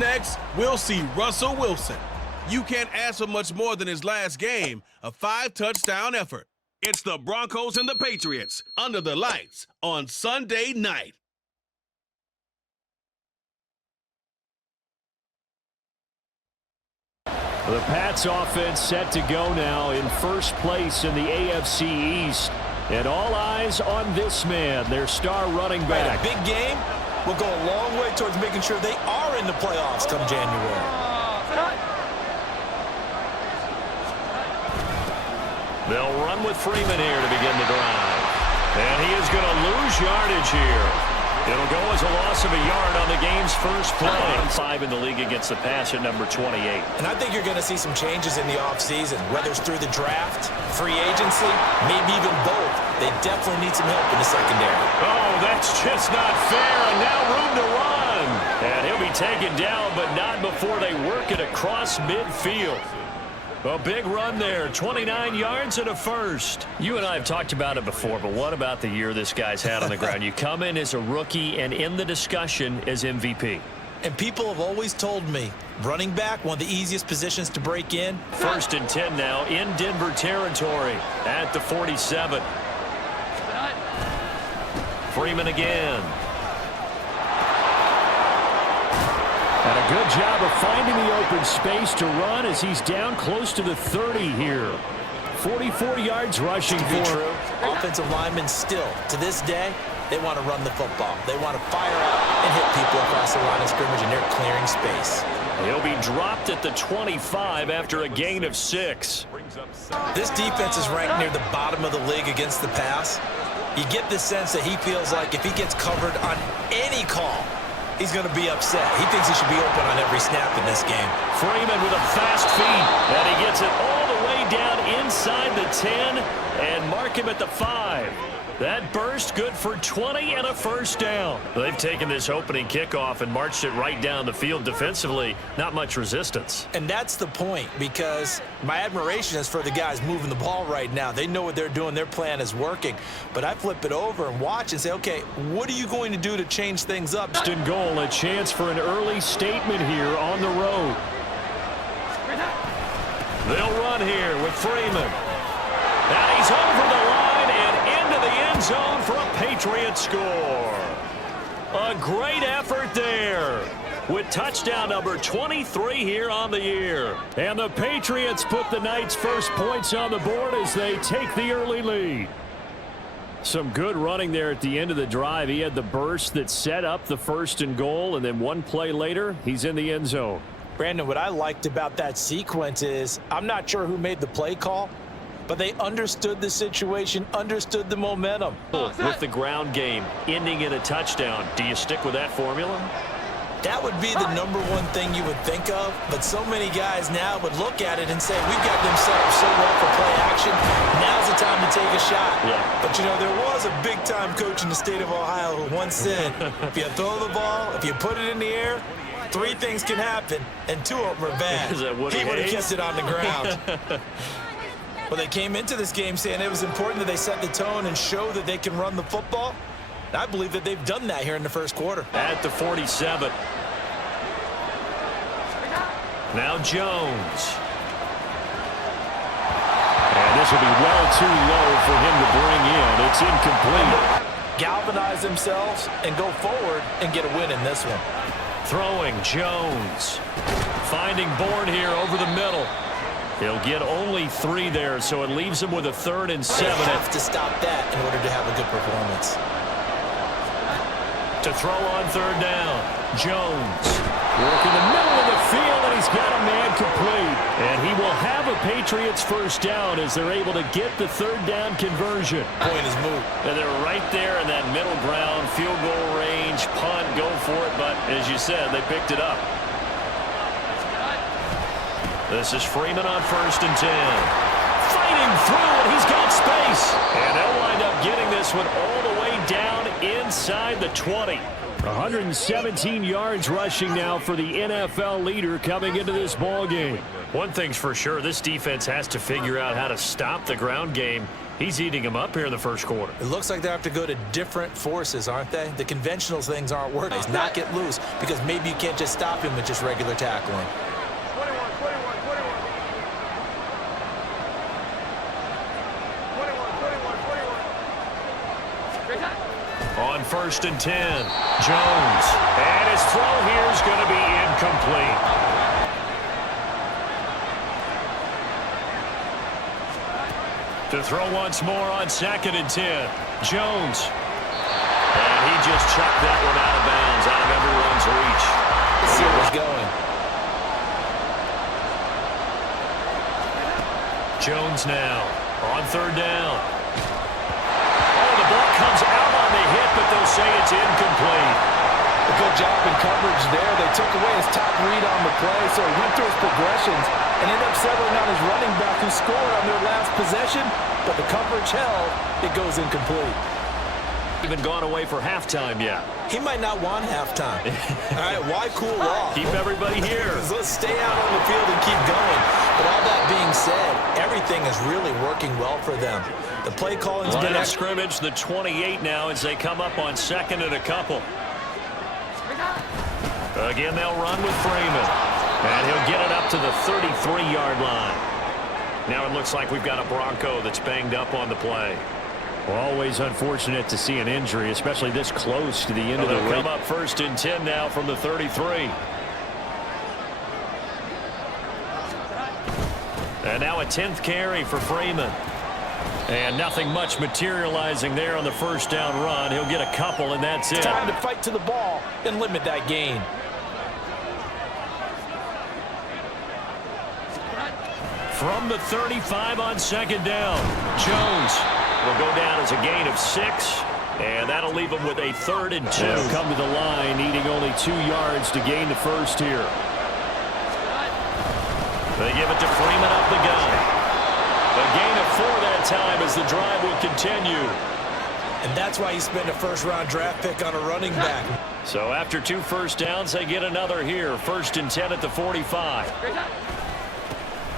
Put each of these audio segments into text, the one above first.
next, we'll see Russell Wilson. You can't ask for much more than his last game, a 5-touchdown effort. It's the Broncos and the Patriots under the lights on Sunday night. The Pats offense set to go now in first place in the AFC East. And all eyes on this man, their star running back. Right, a big game will go a long way towards making sure they are in the playoffs come January. They'll run with Freeman here to begin the drive. And he is going to lose yardage here. It'll go as a loss of a yard on the game's first play. 5 in the league against the pass at number 28. And I think you're going to see some changes in the offseason, whether it's through the draft, free agency, maybe even both. They definitely need some help in the secondary. Oh, that's just not fair, and now room to run. And he'll be taken down, but not before they work it across midfield. A big run there, 29 yards and a first. You and I have talked about it before, but what about the year this guy's had on the ground? You come in as a rookie and in the discussion as MVP. And people have always told me, running back, one of the easiest positions to break in. 1st and 10 now in Denver territory at the 47. Freeman again. And a good job of finding the open space to run as he's down close to the 30 here. 44 yards rushing for true. Offensive linemen still, to this day, they want to run the football. They want to fire out and hit people across the line of scrimmage, and they're clearing space. He'll be dropped at the 25 after a gain of 6. This defense is ranked near the bottom of the league against the pass. You get the sense that he feels like if he gets covered on any call, he's going to be upset. He thinks he should be open on every snap in this game. Freeman with a fast feed, and he gets it all the way down inside the 10 and mark him at the 5. That burst good for 20 and a first down. They've taken this opening kickoff and marched it right down the field defensively. Not much resistance. And that's the point, because my admiration is for the guys moving the ball right now. They know what they're doing. Their plan is working. But I flip it over and watch and say, okay, what are you going to do to change things up? First and goal, a chance for an early statement here on the road. They'll run here with Freeman. And he's over the line and into the end zone for a Patriots score. A great effort there with touchdown number 23 here on the year. And the Patriots put the night's first points on the board as they take the early lead. Some good running there at the end of the drive. He had the burst that set up the 1st and goal, and then one play later, he's in the end zone. Brandon, what I liked about that sequence is I'm not sure who made the play call, but they understood the situation, understood the momentum. With the ground game ending in a touchdown, do you stick with that formula? That would be the #1 thing you would think of, but so many guys now would look at it and say, we've got them set up so well for play action, now's the time to take a shot. Yeah. But, you know, there was a big-time coach in the state of Ohio who once said, if you throw the ball, if you put it in the air, 3 things can happen, and 2 of them are bad. Is that what he would have kept it on the ground. Well, they came into this game saying it was important that they set the tone and show that they can run the football. And I believe that they've done that here in the first quarter. At the 47. Now Jones. And this will be well too low for him to bring in. It's incomplete. Galvanize themselves and go forward and get a win in this one. Throwing Jones. Finding Bourne here over the middle. He'll get only 3 there, so it leaves him with a 3rd and 7. They have to stop that in order to have a good performance. To throw on 3rd down. Jones. Working the middle of the field, and he's got a man complete. And he will have a Patriots first down as they're able to get the 3rd down conversion. Point is moved. And they're right there in that middle ground, field goal range, punt, go for it. But as you said, they picked it up. This is Freeman on 1st and 10. Fighting through, and he's got space. And they'll wind up getting this one all the way down inside the 20. 117 yards rushing now for the NFL leader coming into this ball game. One thing's for sure, this defense has to figure out how to stop the ground game. He's eating them up here in the first quarter. It looks like they have to go to different forces, aren't they? The conventional things aren't working. He's not get loose because maybe you can't just stop him with just regular tackling. On 1st and 10, Jones. And his throw here is going to be incomplete. To throw once more on 2nd and 10, Jones. And he just chucked that one out of bounds, out of everyone's reach. Let's see where it's going. Jones now on 3rd down. Oh, the ball comes out on the hit, but they'll say it's incomplete. A good job in coverage there. They took away his top read on the play, so he went through his progressions and ended up settling on his running back who scored on their last possession, but the coverage held. It goes incomplete. Even gone away for halftime yet. He might not want halftime. All right, why cool off? Keep everybody here. Let's stay out on the field and keep going. But all that being said, everything is really working well for them. The play calling's been... Line of scrimmage, the 28 now as they come up on 2nd and a couple. Again, they'll run with Freeman. And he'll get it up to the 33-yard line. Now it looks like we've got a Bronco that's banged up on the play. Always unfortunate to see an injury, especially this close to the end of the race. Come up 1st and 10 now from the 33. And now a 10th carry for Freeman. And nothing much materializing there on the 1st down run. He'll get a couple, and that's it. Time to fight to the ball and limit that gain. From the 35 on 2nd down, Jones will go down as a gain of 6, and that'll leave him with a 3rd and 2. He'll come to the line, needing only 2 yards to gain the first here. They give it to Freeman up the gun. A gain of 4 that time as the drive will continue. And that's why you spend a first-round draft pick on a running back. So after 2 first downs, they get another here. 1st and 10 at the 45.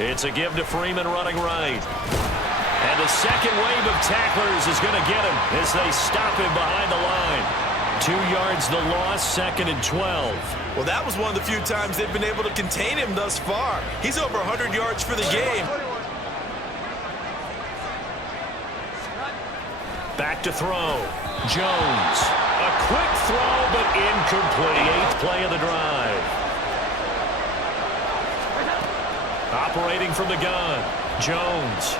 It's a give to Freeman running right. And the second wave of tacklers is going to get him as they stop him behind the line. 2 yards the loss, 2nd and 12. Well, that was one of the few times they've been able to contain him thus far. He's over 100 yards for the game. Back to throw. Jones. A quick throw, but incomplete. 8th play of the drive. Operating from the gun, Jones.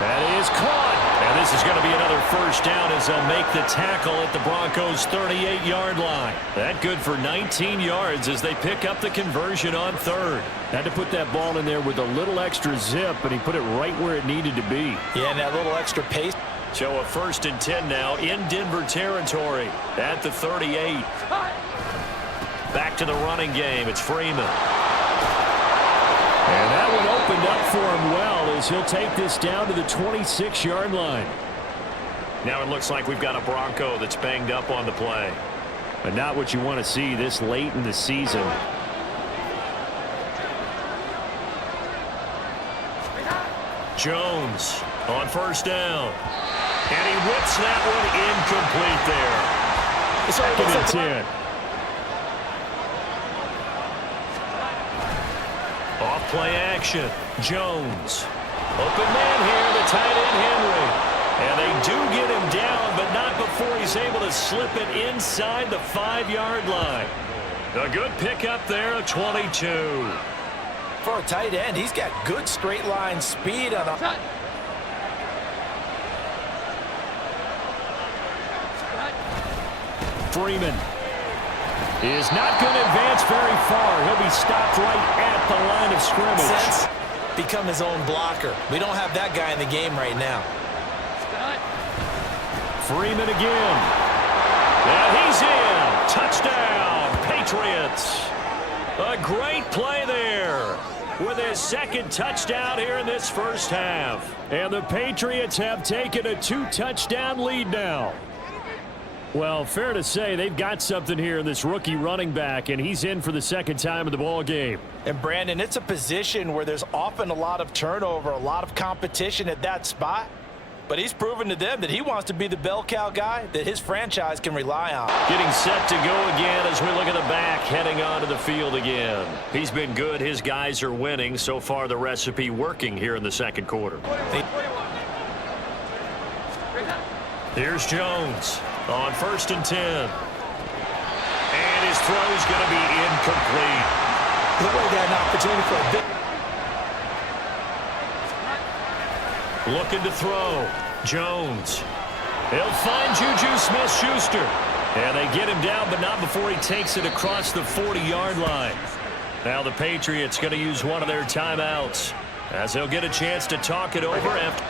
That is caught. And this is going to be another 1st down as they'll make the tackle at the Broncos' 38-yard line. That good for 19 yards as they pick up the conversion on 3rd. Had to put that ball in there with a little extra zip, but he put it right where it needed to be. Yeah, and that little extra pace. So a 1st and 10 now in Denver territory at the 38. Back to the running game. It's Freeman. And that one opened up for him well as he'll take this down to the 26-yard line. Now it looks like we've got a Bronco that's banged up on the play. But not what you want to see this late in the season. Jones on 1st down. And he whips that one incomplete there. 2nd and 10. Off-play action. Jones. Open man here, the tight end Henry. And they do get him down, but not before he's able to slip it inside the 5-yard line. A good pickup there, a 22. For a tight end, he's got good straight line speed on a... Freeman is not going to advance very far. He'll be stopped right at the line of scrimmage. Become his own blocker. We don't have that guy in the game right now. Freeman again. And he's in. Touchdown, Patriots. A great play there with his 2nd touchdown here in this 1st half. And the Patriots have taken a 2-touchdown lead now. Well, fair to say they've got something here in this rookie running back, and he's in for the second time in the ball game. And, Brandon, it's a position where there's often a lot of turnover, a lot of competition at that spot. But he's proven to them that he wants to be the bell cow guy that his franchise can rely on. Getting set to go again as we look at the back, heading onto the field again. He's been good. His guys are winning. So far, the recipe working here in the second quarter. Here's Jones on 1st and 10. And his throw's going to be incomplete. Looked like they had an opportunity for a big... Looking to throw. Jones. He'll find Juju Smith-Schuster. And they get him down, but not before he takes it across the 40-yard line. Now the Patriots going to use one of their timeouts as they'll get a chance to talk it over after.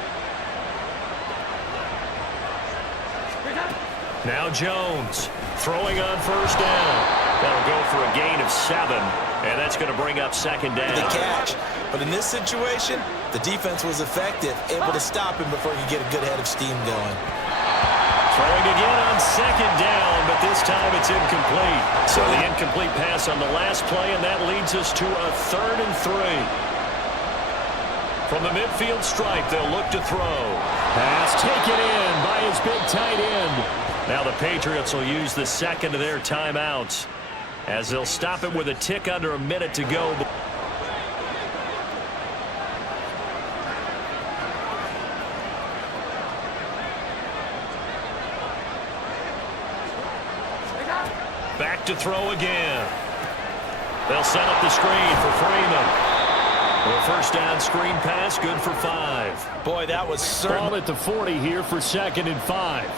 Now Jones throwing on 1st down. That'll go for a gain of 7, and that's going to bring up 2nd down. The catch. But in this situation, the defense was effective, able to stop him before he could get a good head of steam going. Throwing again on 2nd down, but this time it's incomplete. So the incomplete pass on the last play, and that leads us to a 3rd and 3. From the midfield stripe, they'll look to throw. Pass taken in by his big tight end. Now the Patriots will use the second of their timeouts as they'll stop it with a tick under a minute to go. Back to throw again. They'll set up the screen for Freeman. A 1st down screen pass, good for 5. Boy, that was certain. Ball at the 40 here for 2nd and 5.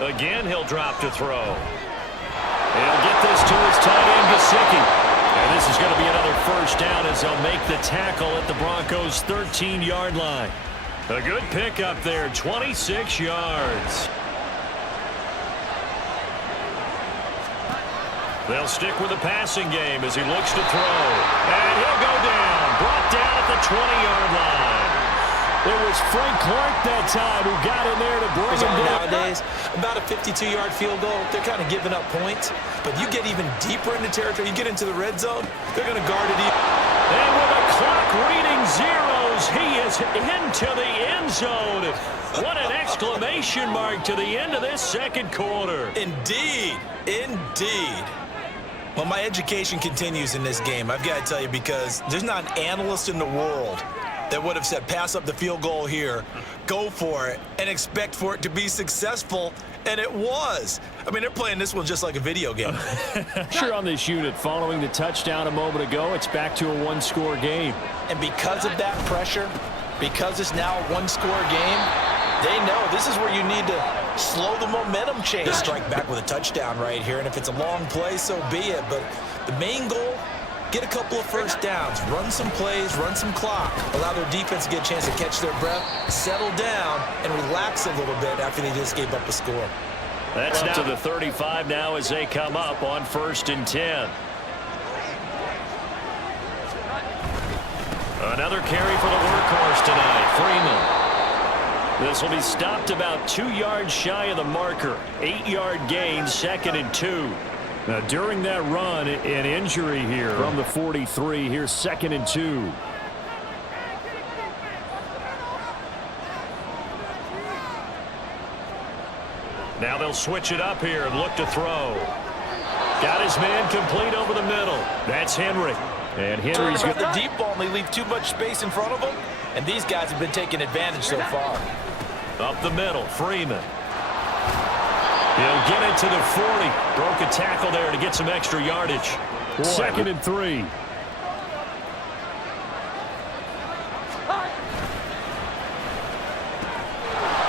Again, he'll drop to throw. He'll get this to his tight end, Gesicki. And this is going to be another 1st down as they'll make the tackle at the Broncos' 13-yard line. A good pickup there, 26 yards. They'll stick with the passing game as he looks to throw. And he'll go down. Brought down at the 20-yard line. It was Frank Clark that time who got in there to bring him down. Nowadays, about a 52-yard field goal, they're kind of giving up points. But you get even deeper into territory, you get into the red zone, they're going to guard it. And with the clock reading zeros, he is into the end zone. What an exclamation mark to the end of this second quarter. Indeed. Indeed. Well, my education continues in this game, I've got to tell you, because there's not an analyst in the world that would have said pass up the field goal here, go for it, and expect for it to be successful, and it was. I mean, they're playing this one just like a video game. Sure, on this unit, following the touchdown a moment ago, it's back to a one-score game. And because of that pressure, because it's now a one-score game, they know this is where you need to slow the momentum change. They strike back with a touchdown right here, and if it's a long play, so be it. But the main goal, get a couple of 1st downs, run some plays, run some clock, allow their defense to get a chance to catch their breath, settle down, and relax a little bit after they just gave up a score. That's down to the 35 now as they come up on 1st and 10. Another carry for the workhorse tonight, Freeman. This will be stopped about 2 yards shy of the marker. 8-yard gain, 2nd and 2. Now, during that run, an injury here from the 43. Here's 2nd and 2. Now they'll switch it up here and look to throw. Got his man complete over the middle. That's Henry. And Henry's got the deep ball, and they leave too much space in front of them. And these guys have been taking advantage so far. Up the middle, Freeman. He'll get it to the 40. Broke a tackle there to get some extra yardage. 2nd and 3.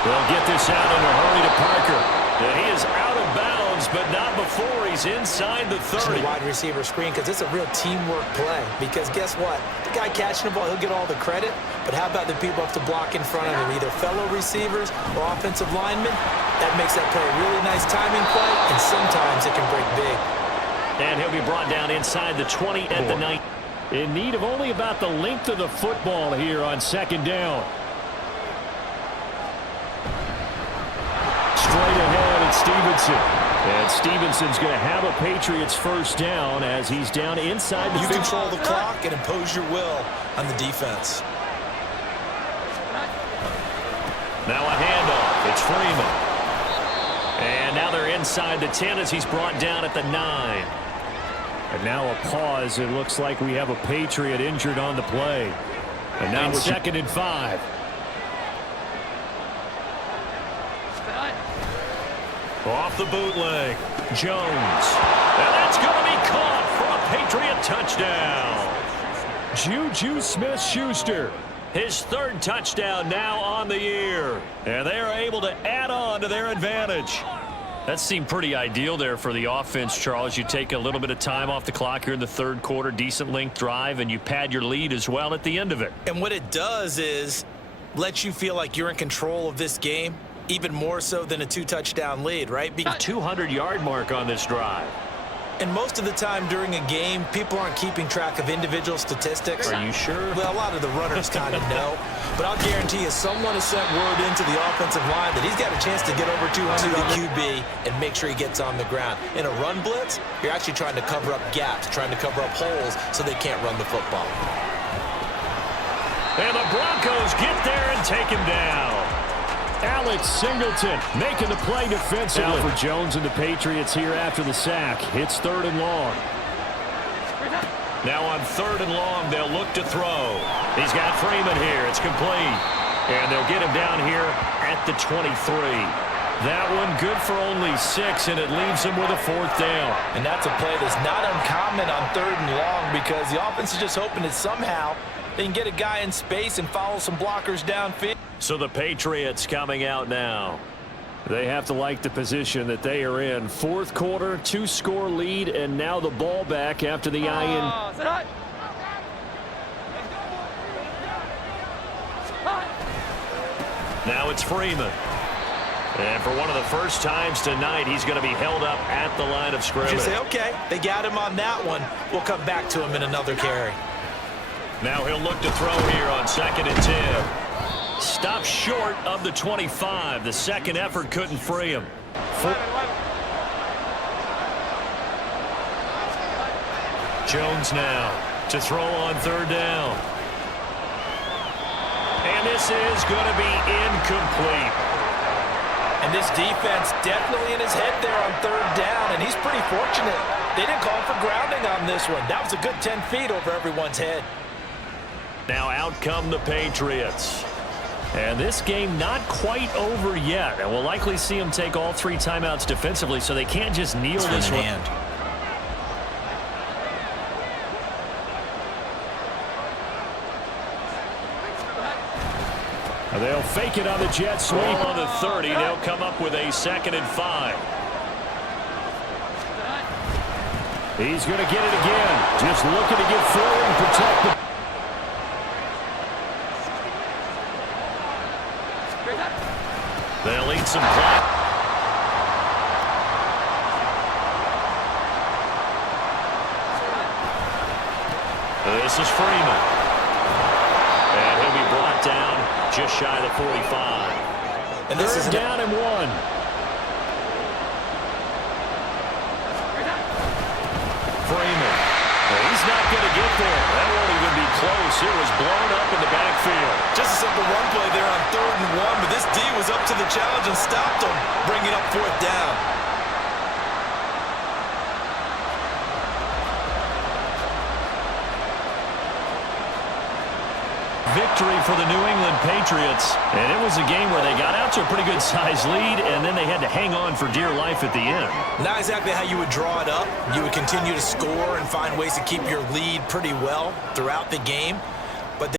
They'll get this out in a hurry to Parker. And he is out of bounds, but not before he's inside the 30. The wide receiver screen, because it's a real teamwork play. Because guess what? The guy catching the ball, he'll get all the credit. But how about the people have to block in front of him, either fellow receivers or offensive linemen? That makes that play a really nice timing play, and sometimes it can break big. And he'll be brought down inside the 20 at the 9. In need of only about the length of the football here on 2nd down. Stevenson. And Stevenson's going to have a Patriots first down as he's down inside the 50. You control the clock and impose your will on the defense. Now a handoff. It's Freeman. And now they're inside the 10 as he's brought down at the 9. And now a pause. It looks like we have a Patriot injured on the play. And now it's 2nd and 5. Off the bootleg. Jones. And that's going to be caught for a Patriot touchdown. Juju Smith-Schuster. His 3rd touchdown now on the year. And they are able to add on to their advantage. That seemed pretty ideal there for the offense, Charles. You take a little bit of time off the clock here in the 3rd quarter, decent length drive, and you pad your lead as well at the end of it. And what it does is let you feel like you're in control of this game, even more so than a 2-touchdown lead, right? 200-yard mark on this drive. And most of the time during a game, people aren't keeping track of individual statistics. Are you sure? Well, a lot of the runners kind of know. But I'll guarantee you someone has sent word into the offensive line that he's got a chance to get over 200 to the QB and make sure he gets on the ground. In a run blitz, you're actually trying to cover up gaps, trying to cover up holes so they can't run the football. And the Broncos get there and take him down. Alex Singleton making the play defensively. Now for Jones and the Patriots here after the sack. It's 3rd and long. Now on 3rd and long, they'll look to throw. He's got Freeman here. It's complete. And they'll get him down here at the 23. That one good for only 6, and it leaves him with a 4th down. And that's a play that's not uncommon on 3rd and long because the offense is just hoping that somehow they can get a guy in space and follow some blockers downfield. So the Patriots coming out now. They have to like the position that they are in. 4th quarter, 2-score lead, and now the ball back after the IN. Now it's Freeman. And for one of the first times tonight, he's going to be held up at the line of scrimmage. You say, okay, they got him on that one. We'll come back to him in another carry. Now he'll look to throw here on 2nd and 10. Stopped short of the 25. The 2nd effort couldn't free him. Jones now to throw on 3rd down. And this is going to be incomplete. And this defense definitely in his head there on 3rd down, and he's pretty fortunate. They didn't call for grounding on this one. That was a good 10 feet over everyone's head. Now out come the Patriots. And this game not quite over yet. And we'll likely see them take all 3 timeouts defensively, so they can't just kneel this one. They'll fake it on the jet sweep on the 30. They'll come up with a 2nd and 5. He's going to get it again. Just looking to get forward and protect the... They'll eat some clock. This is Freeman. And he'll be brought down just shy of the 45. And this is down and 1. Freeman. He's not going to get there. That won't even be close. It was blown up in the backfield. Just a simple run play there on 3rd and 1, but this D was up to the challenge and stopped him, bringing up 4th down. Victory for the New England Patriots. And it was a game where they got out to a pretty good size lead, and then they had to hang on for dear life at the end. Not exactly how you would draw it up. You would continue to score and find ways to keep your lead pretty well throughout the game. But